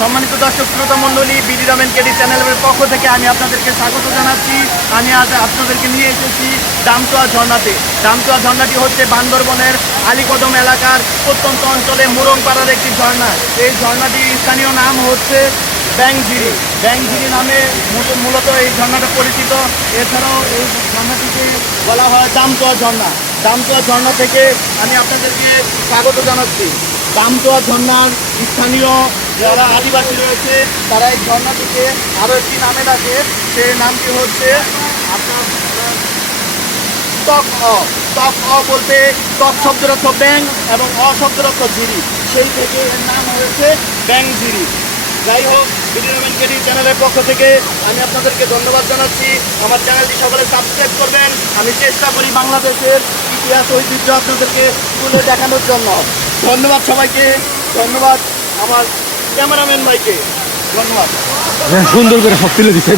সম্মানিত দর্শক শ্রোতা মণ্ডলী, বিডি রমেন কেডি চ্যানেলের পক্ষ থেকে আমি আপনাদেরকে স্বাগত জানাচ্ছি। আমি আজ আপনাদেরকে নিয়ে এসেছি দামটোয়া ঝর্ণাতে। দামটোয়া ঝর্ণাটি হচ্ছে বান্দরবনের আলীকদম এলাকার প্রত্যন্ত অঞ্চলে মুরংপাড়ার একটি ঝর্ণা। এই ঝর্ণাটির স্থানীয় নাম হচ্ছে ব্যাংঝিরি। ব্যাংঝিরি নামে মূলত এই ঝর্ণাটা পরিচিত। এছাড়াও এই ঝর্ণাটিকে বলা হয় দামটোয়া ঝর্ণা। দামটোয়া ঝর্ণা থেকে আমি আপনাদেরকে স্বাগত জানাচ্ছি। দামটোয়া ঝর্ণার স্থানীয় যারা আদিবাসী রয়েছে তারা এই ঝর্ণাটিকে আরও একটি নামে ডাকে। সেই নামটি হচ্ছে আপনার তক অ। তক অ বলতে তক শব্দের অর্থ ব্যাং এবং অ শব্দের অর্থ ঝিরি, সেই থেকে এর নাম হয়েছে ব্যাংঝিরি। যাই হোক, বিডি রমেন কেডি চ্যানেলের পক্ষ থেকে আমি আপনাদেরকে ধন্যবাদ জানাচ্ছি। আমার চ্যানেলটি সকলে সাবস্ক্রাইব করবেন। আমি চেষ্টা করি বাংলাদেশের ইতিহাস ঐতিহ্য আপনাদেরকে তুলে দেখানোর জন্য। ধন্যবাদ সবাইকে, ধন্যবাদ আমার ক্যামেরাম্যান ভাইকে, ধন্যবাদ। সুন্দর করে সব তুলে দিচ্ছে।